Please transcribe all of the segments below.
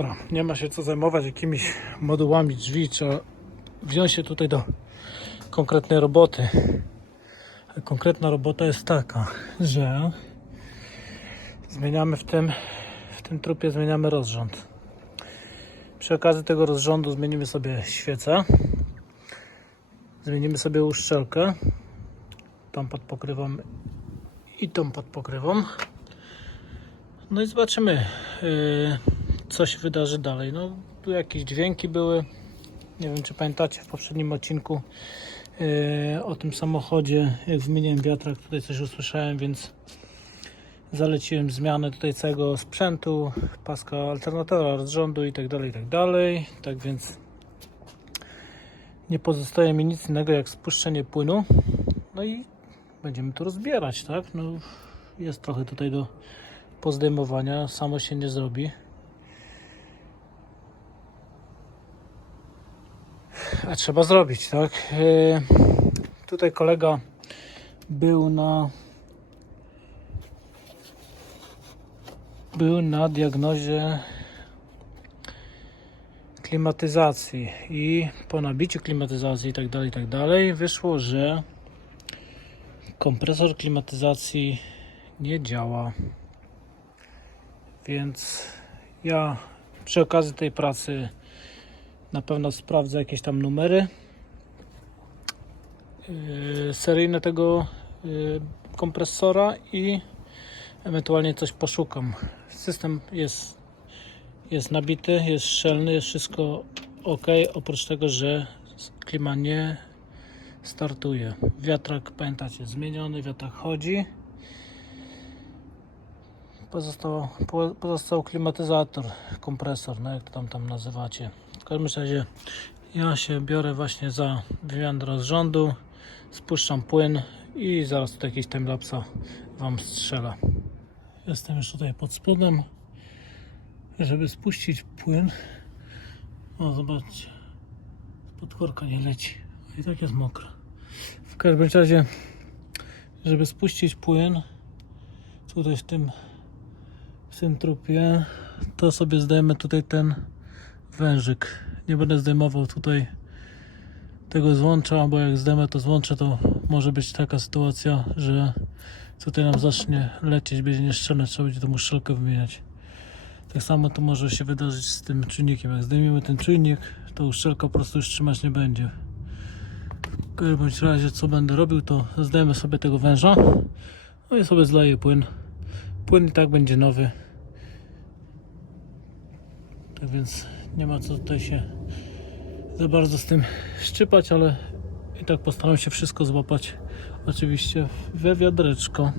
Dobra, nie ma się co zajmować jakimiś modułami drzwi, trzeba wziąć się tutaj do konkretnej roboty. A konkretna robota jest taka, że zmieniamy w tym, w tym trupie zmieniamy rozrząd. Przy okazji tego rozrządu zmienimy sobie świecę. Zmienimy sobie uszczelkę. Tam pod pokrywą i tą pod pokrywą. No i zobaczymy, yy, co się wydarzy dalej. No, tu jakieś dźwięki były. Nie wiem, czy pamiętacie w poprzednim odcinku yy, o tym samochodzie, jak wymieniłem wiatrak, tutaj coś usłyszałem, więc zaleciłem zmianę tutaj całego sprzętu, paska alternatora, rozrządu i tak dalej, i tak. Tak więc nie pozostaje mi nic innego jak spuszczenie płynu. No i będziemy to rozbierać, tak? No, jest trochę tutaj do pozdejmowania, samo się nie zrobi. A trzeba zrobić, tak? Yy, tutaj kolega był na był na diagnozie klimatyzacji i po nabiciu klimatyzacji i tak dalej, i tak dalej wyszło, że kompresor klimatyzacji nie działa. Więc ja przy okazji tej pracy na pewno sprawdzę jakieś tam numery yy, seryjne tego yy, kompresora i ewentualnie coś poszukam. System jest, jest nabity, jest szczelny, jest wszystko ok, oprócz tego, że klima nie startuje. Wiatrak, pamiętacie, zmieniony, wiatrak chodzi. Pozostał, po- pozostał klimatyzator, kompresor, no jak to tam, tam nazywacie. Każdym razie ja się biorę właśnie za wymianę rozrządu, spuszczam płyn i zaraz tutaj jakiś timelapsa Wam strzela. Jestem już tutaj pod spodem, żeby spuścić płyn. O, zobaczcie, podkorka nie leci, i tak jest mokra. W każdym razie, żeby spuścić płyn, tutaj w tym w tym trupie, to sobie zdejmę tutaj ten wężyk. Nie będę zdejmował tutaj tego złącza, bo jak zdejmę to złącze, to może być taka sytuacja, że tutaj nam zacznie lecieć, będzie nieszczelne, trzeba będzie tą uszczelkę wymieniać. Tak samo to może się wydarzyć z tym czujnikiem. Jak zdejmiemy ten czujnik, to uszczelka po prostu już trzymać nie będzie. W każdym razie co będę robił, to zdejmę sobie tego węża, no i sobie zleję płyn. Płyn i tak będzie nowy. Tak więc nie ma co tutaj się za bardzo z tym szczypać, ale i tak postaram się wszystko złapać oczywiście we wiadreczko.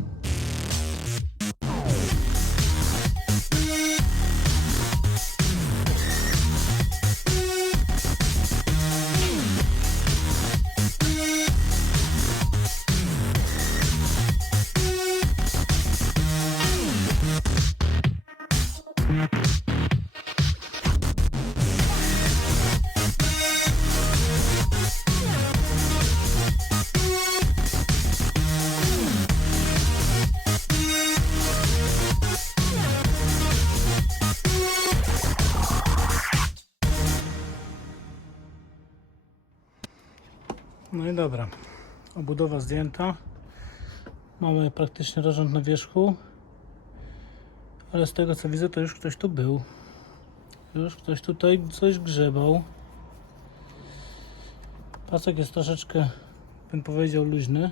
I dobra, obudowa zdjęta. Mamy praktycznie rozrząd na wierzchu. Ale z tego co widzę, to już ktoś tu był. Już ktoś tutaj coś grzebał. Pasek jest troszeczkę, bym powiedział, luźny.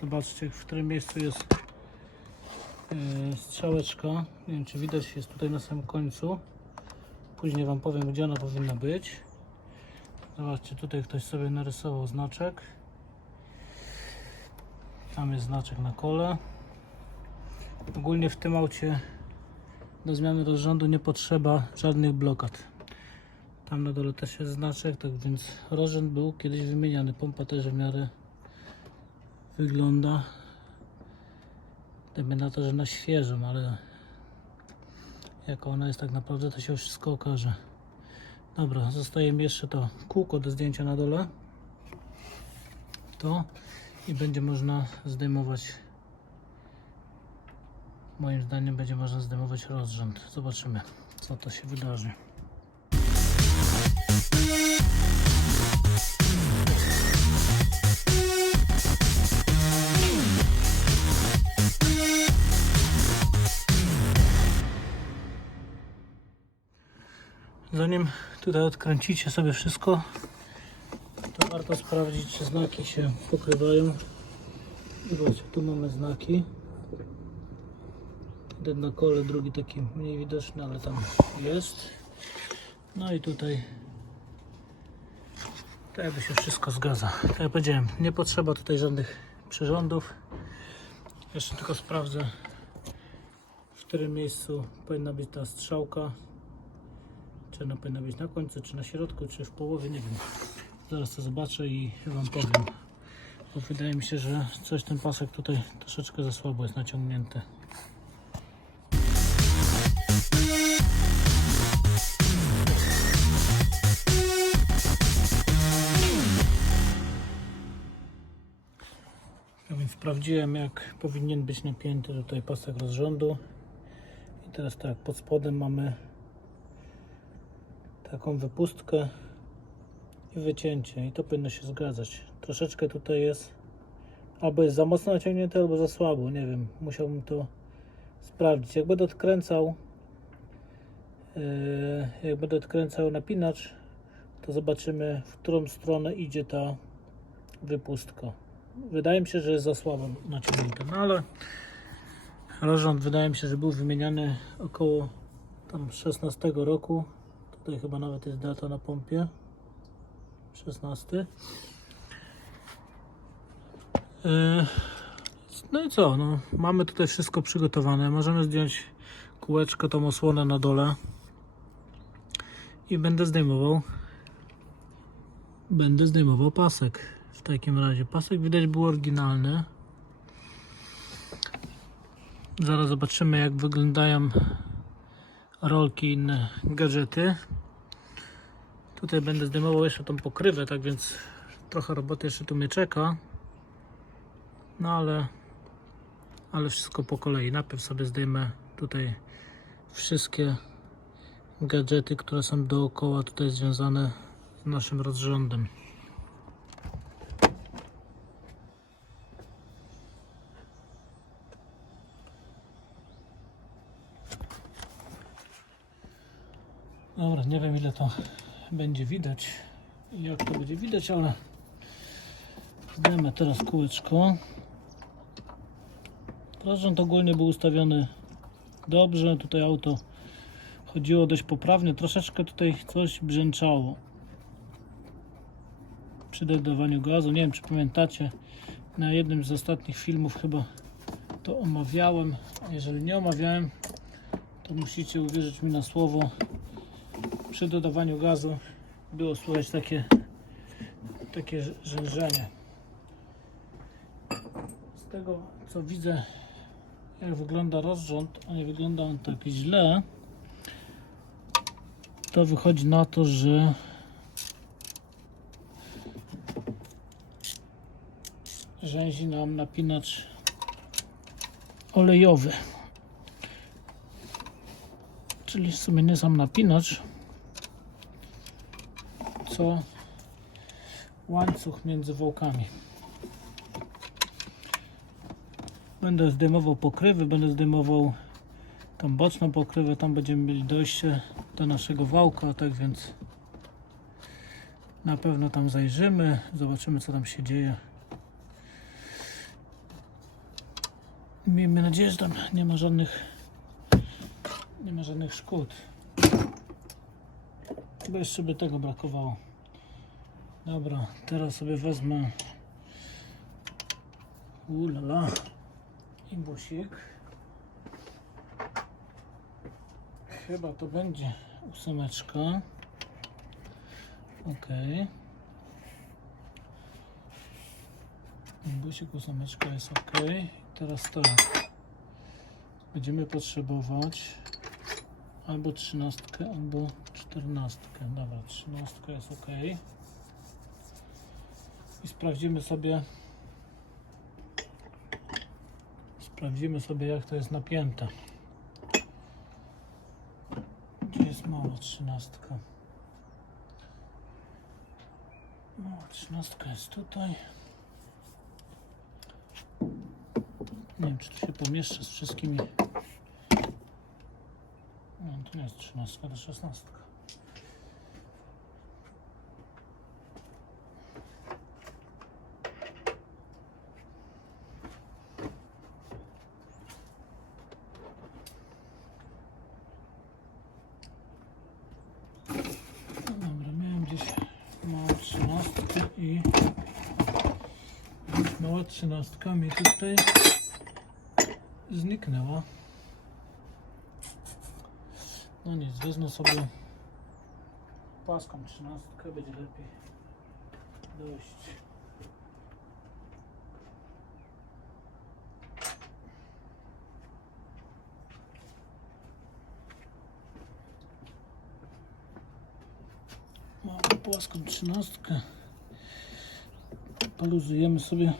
Zobaczcie, w którym miejscu jest yy, strzałeczka. Nie wiem, czy widać, jest tutaj na samym końcu. Później Wam powiem, gdzie ona powinna być. Zobaczcie, tutaj ktoś sobie narysował znaczek. Tam jest znaczek na kole. Ogólnie w tym aucie do zmiany rozrządu nie potrzeba żadnych blokad. Tam na dole też jest znaczek, tak więc rozrząd był kiedyś wymieniany. Pompa też w miarę wygląda. Dajmy na to, że na świeżym, ale jaka ona jest tak naprawdę, to się wszystko okaże. Dobra, zostaje mi jeszcze to kółko do zdjęcia na dole. To i będzie można zdejmować moim zdaniem będzie można zdejmować rozrząd. Zobaczymy, co to się wydarzy. Zanim tutaj odkręcicie sobie wszystko, to warto sprawdzić, czy znaki się pokrywają. Zobaczcie, tu mamy znaki. Jeden na kole, drugi taki mniej widoczny, ale tam jest. No i tutaj to jakby się wszystko zgadza. Tak jak powiedziałem, nie potrzeba tutaj żadnych przyrządów. Jeszcze tylko sprawdzę, w którym miejscu powinna być ta strzałka. Czy ona powinna być na końcu, czy na środku, czy w połowie, nie wiem. Zaraz to zobaczę i Wam powiem. Bo wydaje mi się, że coś ten pasek tutaj troszeczkę za słabo jest naciągnięty. Ja więc sprawdziłem jak powinien być napięty tutaj pasek rozrządu. I teraz tak, pod spodem mamy taką wypustkę i wycięcie i to powinno się zgadzać. Troszeczkę tutaj jest albo jest za mocno naciągnięte, albo za słabo, nie wiem, musiałbym to sprawdzić. Jak będę odkręcał yy, jak będę odkręcał napinacz, to zobaczymy w którą stronę idzie ta wypustka. Wydaje mi się, że jest za słabo naciągnięte, no ale rozrząd wydaje mi się, że był wymieniany około tam 16 roku. Tutaj chyba nawet jest data na pompie. 16. Yy, No i co? No, mamy tutaj wszystko przygotowane. Możemy zdjąć kółeczko, tą osłonę na dole. I będę zdejmował. Będę zdejmował pasek. W takim razie pasek widać był oryginalny. Zaraz zobaczymy jak wyglądają rolki inne gadżety. Tutaj będę zdejmował jeszcze tą pokrywę, tak więc trochę roboty jeszcze tu mnie czeka. No ale, ale wszystko po kolei. Najpierw sobie zdejmę tutaj wszystkie gadżety, które są dookoła tutaj związane z naszym rozrządem. Dobra, nie wiem ile to będzie widać jak to będzie widać, ale zdejmę teraz kółeczko. Rozrząd ogólnie był ustawiony dobrze, tutaj auto chodziło dość poprawnie, troszeczkę tutaj coś brzęczało przy dodawaniu gazu, nie wiem czy pamiętacie, na jednym z ostatnich filmów chyba to omawiałem, jeżeli nie omawiałem, to musicie uwierzyć mi na słowo, przy dodawaniu gazu było słychać takie takie rzężenie. Z tego co widzę jak wygląda rozrząd, a nie wygląda on tak źle, to wychodzi na to, że rzęzi nam napinacz olejowy. Czyli w sumie nie sam napinacz, co łańcuch między wałkami. Będę zdejmował pokrywy, będę zdejmował tą boczną pokrywę, tam będziemy mieli dojście do naszego wałka, tak więc na pewno tam zajrzymy, zobaczymy co tam się dzieje. Miejmy nadzieję, że tam nie ma żadnych nie ma żadnych szkód. Bo jeszcze by tego brakowało. Dobra, teraz sobie wezmę ulala imbusik. Chyba to będzie ósemeczka. Ok. Imbusik ósemeczka jest ok. Teraz tak. Będziemy potrzebować albo trzynastkę, albo czternastkę. Dobra, trzynastka jest ok. I sprawdzimy sobie Sprawdzimy sobie jak to jest napięte. Gdzie jest mała trzynastka? Mała trzynastka jest tutaj. Nie wiem czy to się pomieszcza z wszystkimi. Nie, to nie jest trzynastka, to szesnastka. No Dobra, miałem gdzieś małą trzynastkę i mała trzynastka mi tutaj zniknęła. No nic, wezmę sobie paską trzynastkę, będzie lepiej dojść. Małą płaską trzynastkę. Poluzujemy sobie.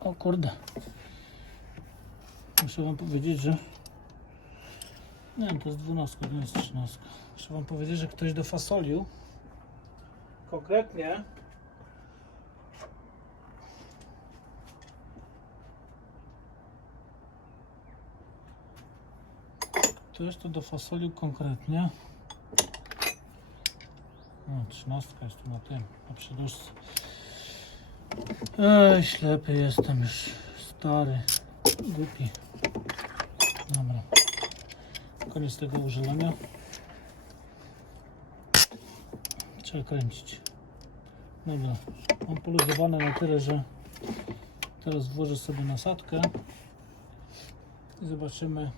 O kurde. Muszę wam powiedzieć, że nie wiem, to jest dwunastka, to jest trzynastka. Muszę wam powiedzieć, że ktoś do fasoliu konkretnie ktoś to do fasoliu konkretnie trzynastka jest tu na tym, na przedłużce. Ej, ślepy jestem już, stary, głupi. Dobra. Koniec tego użylania. Trzeba kręcić. Dobra. Mam poluzowane na tyle, że teraz włożę sobie nasadkę i zobaczymy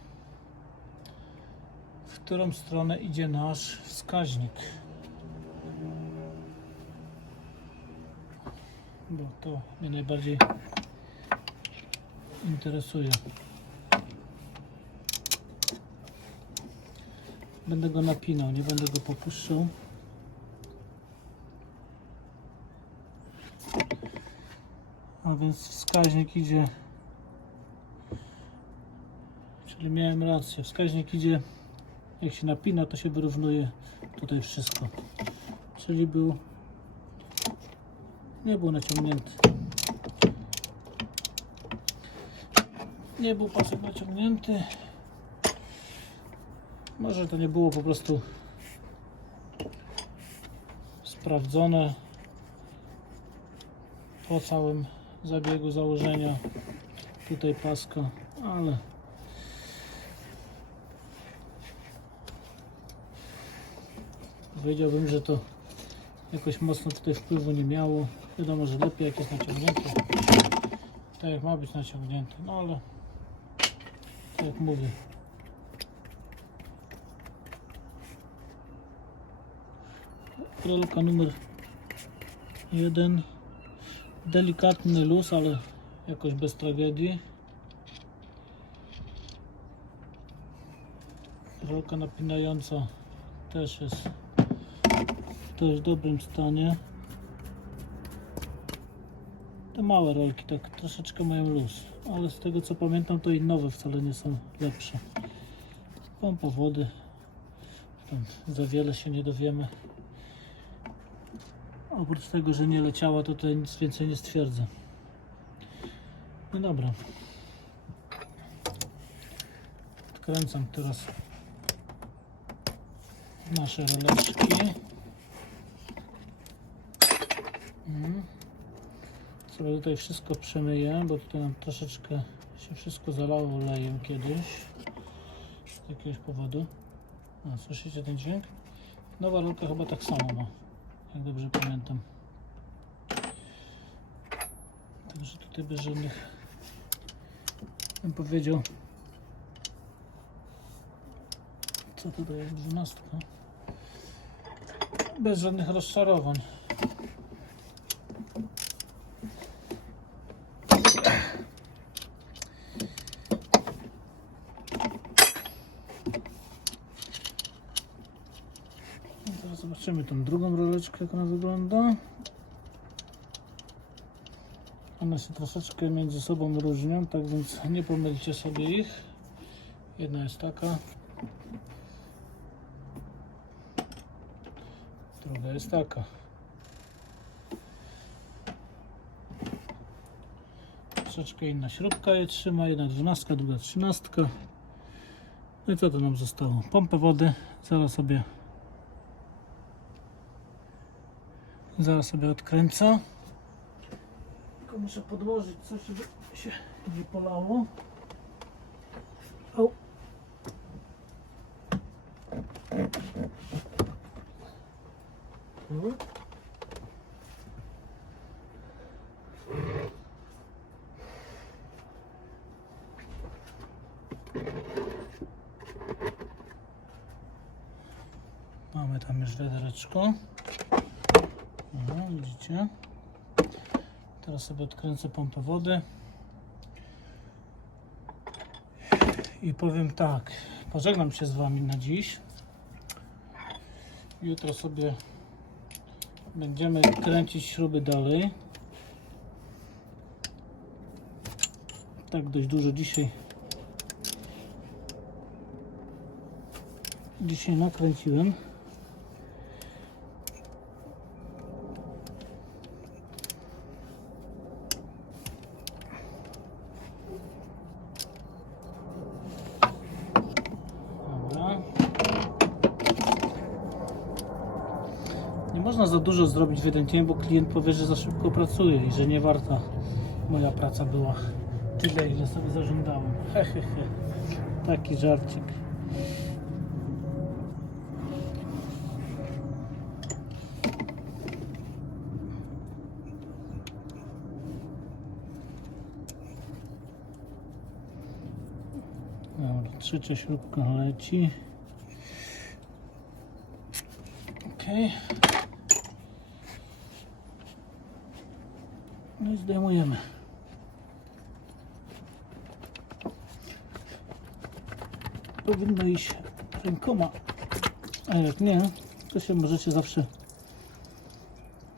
w którą stronę idzie nasz wskaźnik. Bo to mnie najbardziej interesuje. Będę go napinał, nie będę go popuszczał. A więc wskaźnik idzie. Czyli miałem rację. Wskaźnik idzie. Jak się napina, to się wyrównuje tutaj wszystko. Czyli był. Nie był naciągnięty. Nie był pasek naciągnięty. Może to nie było po prostu sprawdzone po całym zabiegu założenia tutaj paska, ale powiedziałbym, że to jakoś mocno tutaj wpływu nie miało. Wiadomo, że lepiej jak jest naciągnięte, tak jak ma być naciągnięte, no ale tak jak mówię, Rolka numer jeden. Delikatny luz, ale jakoś bez tragedii. Rolka napinająca też jest w dość dobrym stanie. Te małe rolki tak troszeczkę mają luz, ale z tego co pamiętam to i nowe wcale nie są lepsze. Pompa wody. Za wiele się nie dowiemy. Oprócz tego, że nie leciała, to tutaj nic więcej nie stwierdzę. No dobra. Odkręcam teraz nasze roleczki. Mhm. Sobie tutaj wszystko przemyję, bo tutaj nam troszeczkę się wszystko zalało olejem kiedyś. Z jakiegoś powodu. A, słyszycie ten dźwięk? Nowa rolka chyba tak samo ma jak dobrze pamiętam. Także tutaj bez żadnych, bym powiedział, co tutaj jest dwunastka, bez żadnych rozczarowań. No Tą drugą roleczkę, jak ona wygląda. One się troszeczkę między sobą różnią, tak więc nie pomylcie sobie ich. Jedna jest taka, druga jest taka. Troszeczkę inna śrubka je trzyma, jedna dwunastka, druga trzynastka. No i co to nam zostało? Pompę wody, zaraz sobie zaraz sobie odkręcę. Tylko muszę podłożyć coś, żeby się nie polało. O. Mamy tam już wiadereczko. No, widzicie? Teraz sobie odkręcę pompę wody. I powiem tak, pożegnam się z Wami na dziś. Jutro sobie będziemy kręcić śruby dalej. Tak dość dużo dzisiaj. Dzisiaj nakręciłem. Dobra. Nie można za dużo zrobić w jeden dzień, bo klient powie, że za szybko pracuje i że nie warta moja praca była tyle, ile sobie zażądałem. Hehehe. Taki żarcik. Dobra, trzecia śrubka leci. Okej. No zdejmujemy. Powinno iść rękoma, a jak nie, to się możecie zawsze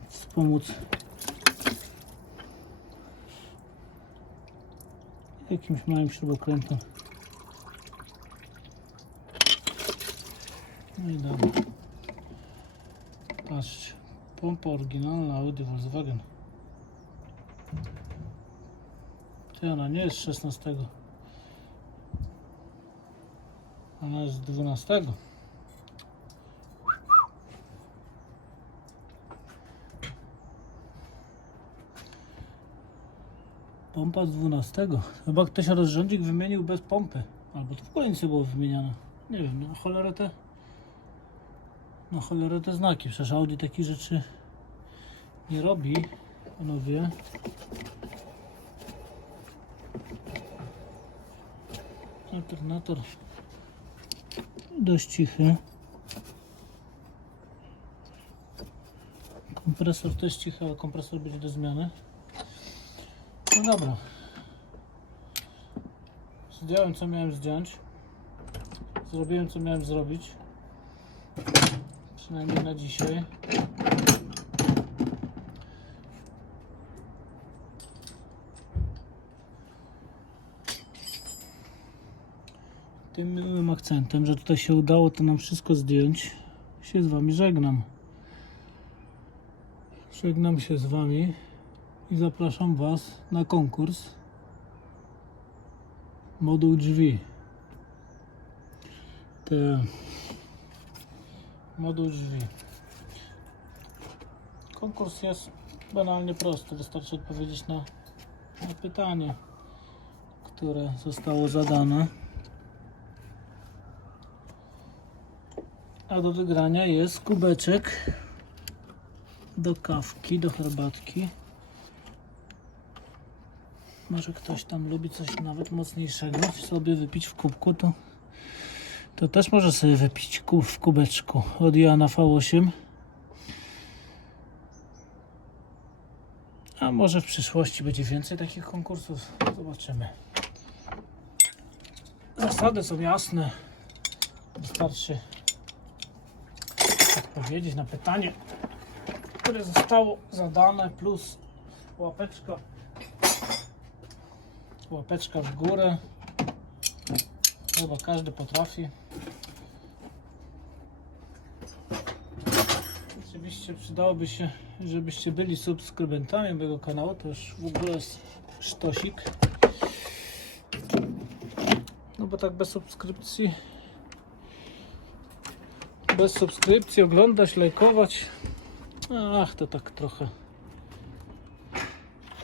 wspomóc jakimś małym śrubokrętem. No i dobra. Patrzcie, pompa oryginalna Audi Volkswagen. Ty, ona nie jest 16. Ona jest 12. Pompa z 12. Chyba ktoś rozrządzik wymienił bez pompy. Albo to w ogóle nic nie było wymieniane. Nie wiem, no cholerę te... No cholerę te znaki. Przecież Audi takich rzeczy nie robi. Panowie. Alternator dość cichy. Kompresor też cichy, ale kompresor będzie do zmiany. No dobra. Zdjąłem co miałem zdjąć. Zrobiłem co miałem zrobić. Przynajmniej na dzisiaj. Tym miłym akcentem, że tutaj się udało to nam wszystko zdjąć, się z Wami żegnam. Żegnam się z Wami i zapraszam Was na konkurs moduł drzwi. Te moduł drzwi. Konkurs jest banalnie prosty. Wystarczy odpowiedzieć na, na pytanie, które zostało zadane. A do wygrania jest kubeczek do kawki, do herbatki. Może ktoś tam lubi coś nawet mocniejszego sobie wypić w kubku, to, to też może sobie wypić w kubeczku od Joana V8. A może w przyszłości będzie więcej takich konkursów. Zobaczymy. Zasady są jasne. Wystarczy odpowiedzieć na pytanie, które zostało zadane, plus łapeczka Łapeczka w górę. Chyba każdy potrafi. Oczywiście przydałoby się, żebyście byli subskrybentami mojego kanału. To już w ogóle jest sztosik. No bo tak bez subskrypcji bez subskrypcji oglądać, lajkować. Ach to tak trochę.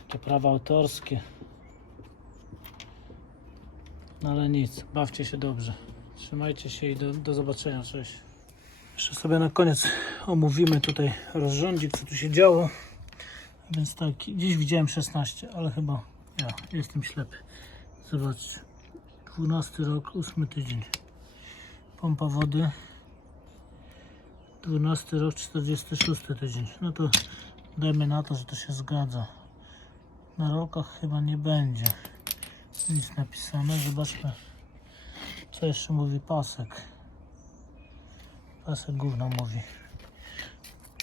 Te prawa autorskie. No ale nic, bawcie się dobrze. Trzymajcie się i do, do zobaczenia, cześć. Jeszcze sobie na koniec omówimy tutaj rozrządzik, co tu się działo. Więc tak, dziś widziałem 16, ale chyba ja jestem ślepy. Zobaczcie 12 rok, 8 tydzień. Pompa wody. 12 rok, 46 tydzień. No to dajmy na to, że to się zgadza. Na rokach chyba nie będzie nic napisane. Zobaczmy, co jeszcze mówi pasek. Pasek gówno mówi.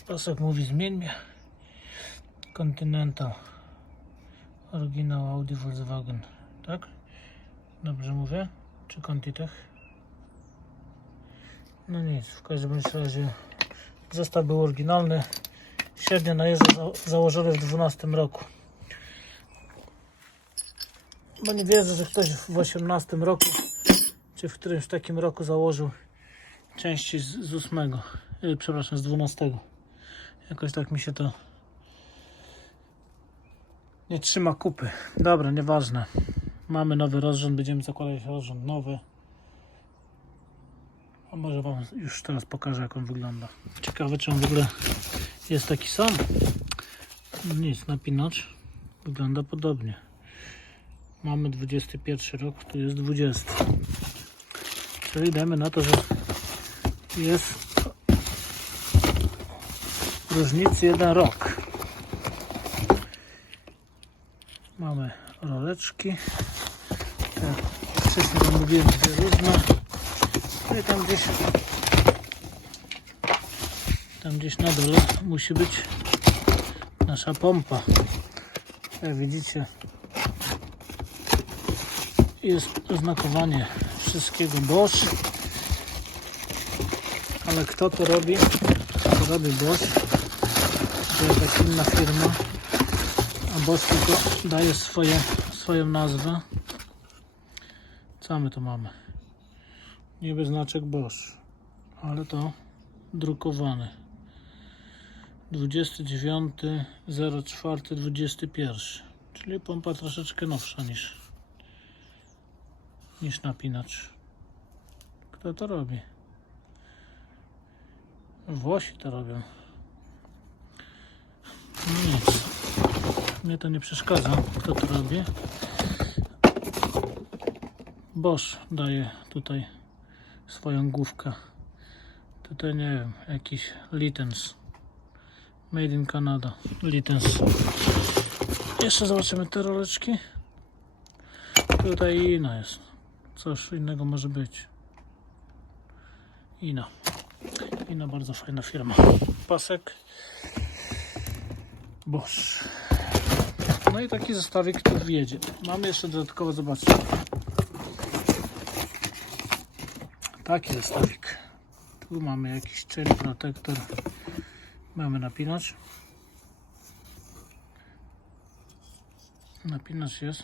Pasek mówi zmień mnie. Continental. Oryginał Audi Volkswagen. Tak? Dobrze mówię? Czy Contitech? No nic, w każdym razie zestaw był oryginalny. Średnio na jeżdżę za założony w 12 roku. Bo nie wierzę, że ktoś w 18 roku, czy w którymś takim roku założył części z, z 8, yy, przepraszam, z 12. Jakoś tak mi się to nie trzyma kupy. Dobra, nieważne. Mamy nowy rozrząd, będziemy zakładać rozrząd nowy. A może Wam już teraz pokażę, jak on wygląda. Ciekawe, czy on w ogóle jest taki sam. No Nic, napinacz wygląda podobnie. Mamy 21 rok, tu jest 20. Czyli dajmy na to, że jest różnicy jeden rok. Mamy roleczki. Tak, wcześniej mówiłem, dwie różne. Tam gdzieś tam gdzieś na dole musi być nasza pompa. Jak widzicie jest oznakowanie wszystkiego Bosch. Ale kto to robi? To robi Bosch. To jest jakaś inna firma. A Bosch tylko daje swoje, swoją nazwę. Co my tu mamy? Niby znaczek Bosch, ale to drukowany. 29 04 21 czyli pompa troszeczkę nowsza niż niż napinacz. Kto to robi? Włosi to robią. No nic. Mnie to nie przeszkadza kto to robi. Bosch daje tutaj swoją główkę. Tutaj nie wiem, jakiś Litens. Made in Canada. Litens. Jeszcze zobaczymy te roleczki. Tutaj Ina jest. Coś innego może być. Ina. Ina bardzo fajna firma. Pasek. Bosch. No i taki zestawik tu wjedzie. Mamy jeszcze dodatkowo, zobaczcie. Taki zestawik. Tu mamy jakiś chain protector. Mamy napinacz. Napinacz jest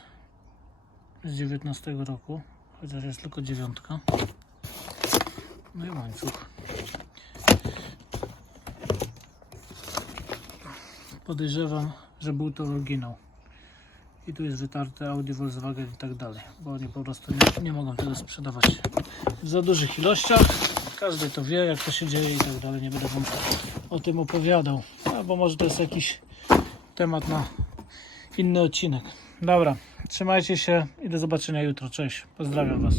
z 19 roku, chociaż jest tylko dziewiątka. No i łańcuch. Podejrzewam, że był to oryginał. I tu jest wytarte Audi, Volkswagen i tak dalej, bo oni po prostu nie, nie mogą tego sprzedawać w za dużych ilościach. Każdy to wie, jak to się dzieje i tak dalej. Nie będę wam o tym opowiadał, albo może to jest jakiś temat na inny odcinek. Dobra, trzymajcie się i do zobaczenia jutro. Cześć, pozdrawiam Was.